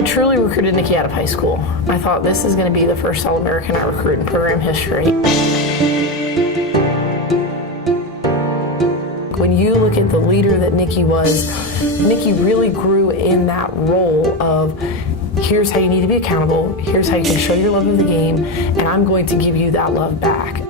I truly recruited Niki out of high school. I thought this is going to be the first All-American I recruit in program history. When you look at the leader that Niki was, Niki really grew in that role of here's how you need to be accountable, here's how you can show your love of the game, and I'm going to give you that love back.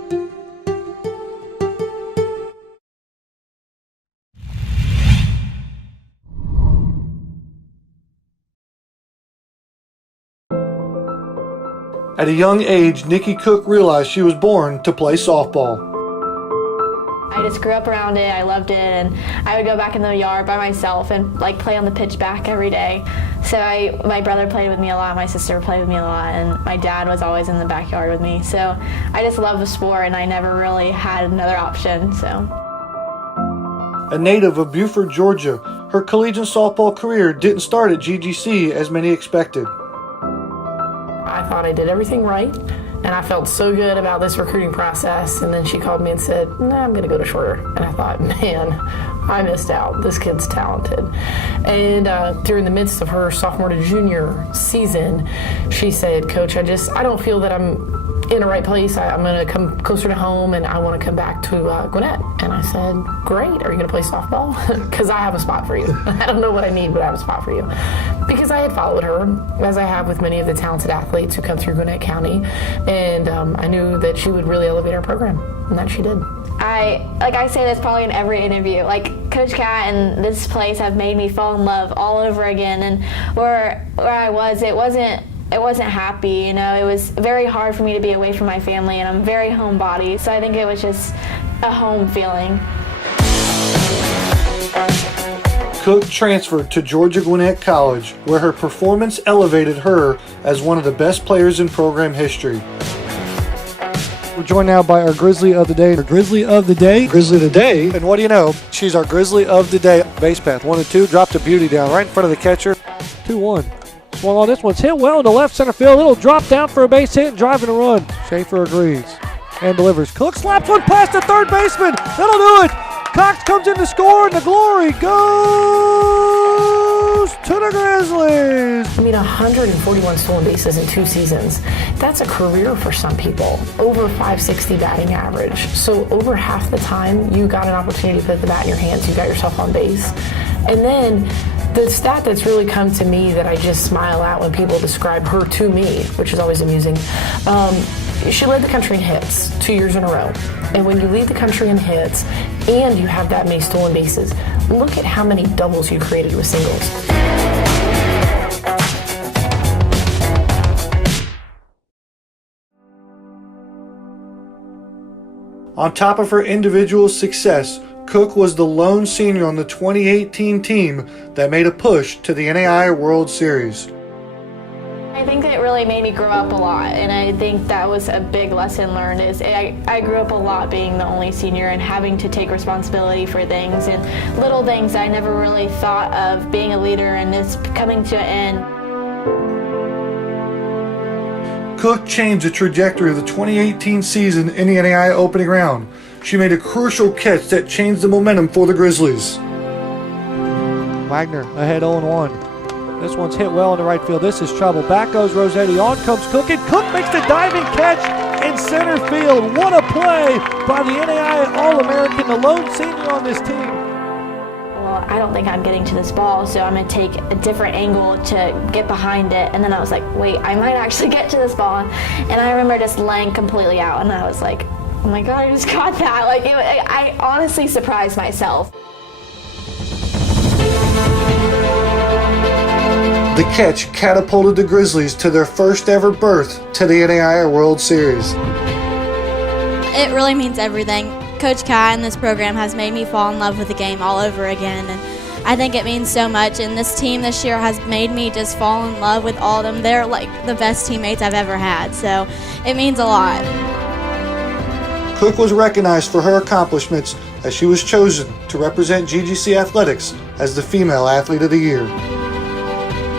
At a young age, Niki Cook realized she was born to play softball. I just grew up around it, I loved it, and I would go back in the yard by myself and play on the pitch back every day. So my brother played with me a lot, my sister played with me a lot, and my dad was always in the backyard with me. So I just love the sport, and I never really had another option. A native of Buford, Georgia, her collegiate softball career didn't start at GGC as many expected. I thought I did everything right, and I felt so good about this recruiting process, and then she called me and said, nah, I'm going to go to Shorter. And I thought, man, I missed out. This kid's talented. And during the midst of her sophomore to junior season, she said, Coach, I don't feel that I'm in the right place. I'm going to come closer to home, and I want to come back to Gwinnett. And I said, great. Are you going to play softball? Because I have a spot for you. I don't know what I need, but I have a spot for you. Because I had followed her, as I have with many of the talented athletes who come through Gwinnett County, and I knew that she would really elevate our program, and that she did. I say this probably in every interview, Coach Cat and this place have made me fall in love all over again. And where I was, it wasn't happy, it was very hard for me to be away from my family, and I'm very homebody, so I think it was just a home feeling. Cook transferred to Georgia Gwinnett College, where her performance elevated her as one of the best players in program history. We're joined now by our Grizzly of the Day. Our Grizzly of the Day. Grizzly of the Day. And what do you know? She's our Grizzly of the Day. Base path 1 and 2. Dropped a beauty down right in front of the catcher. 2-1. Swung on. This one's hit well into left center field. Little drop down for a base hit and driving a run. Schaefer agrees and delivers. Cook slaps one past the third baseman. That'll do it. Cox comes in to score, and the glory goes to the Grizzlies. 141 stolen bases in 2 seasons. That's a career for some people. Over 560 batting average. So over half the time you got an opportunity to put the bat in your hands, you got yourself on base. And then the stat that's really come to me that I just smile at when people describe her to me, which is always amusing, she led the country in hits 2 years in a row. And when you lead the country in hits and you have that many stolen bases, look at how many doubles you created with singles. On top of her individual success, Cook was the lone senior on the 2018 team that made a push to the NAIA World Series. I think it really made me grow up a lot, and I think that was a big lesson learned. I grew up a lot being the only senior and having to take responsibility for things and little things I never really thought of being a leader, and this coming to an end. Cook changed the trajectory of the 2018 season in the NAIA opening round. She made a crucial catch that changed the momentum for the Grizzlies. Wagner ahead 0-1. This one's hit well in the right field. This is trouble. Back goes Rossetti. On comes Cook, and Cook makes the diving catch in center field. What a play by the NAIA All-American, the lone senior on this team. Well, I don't think I'm getting to this ball, so I'm going to take a different angle to get behind it. And then I was like, wait, I might actually get to this ball. And I remember just laying completely out, and I was like, oh my God, I just caught that. I honestly surprised myself. The catch catapulted the Grizzlies to their first ever berth to the NAIA World Series. It really means everything. Coach Kai and this program has made me fall in love with the game all over again, and I think it means so much. And this team this year has made me just fall in love with all of them. They're like the best teammates I've ever had, so it means a lot. Cook was recognized for her accomplishments as she was chosen to represent GGC Athletics as the Female Athlete of the Year.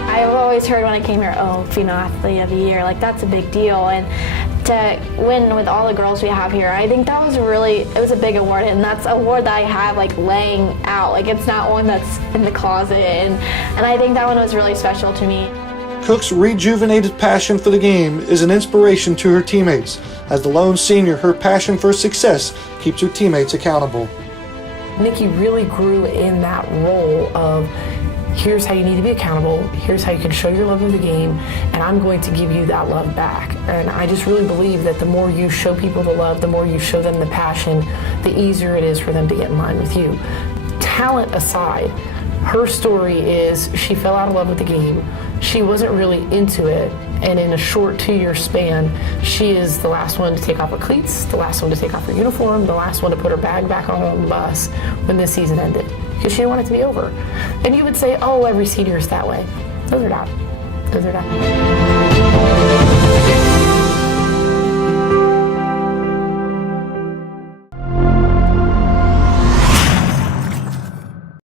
I've always heard when I came here, oh, Female Athlete of the Year, that's a big deal. And to win with all the girls we have here, I think that was it was a big award, and that's an award that I have laying out. It's not one that's in the closet, and I think that one was really special to me. Cook's rejuvenated passion for the game is an inspiration to her teammates. As the lone senior, her passion for success keeps her teammates accountable. Niki really grew in that role of, here's how you need to be accountable, here's how you can show your love of the game, and I'm going to give you that love back. And I just really believe that the more you show people the love, the more you show them the passion, the easier it is for them to get in line with you. Talent aside, her story is she fell out of love with the game. She wasn't really into it, and in a short 2-year span, she is the last one to take off her cleats, the last one to take off her uniform, the last one to put her bag back on the bus when this season ended, because she didn't want it to be over. And you would say, oh, every senior is that way. Those are not. Those are not.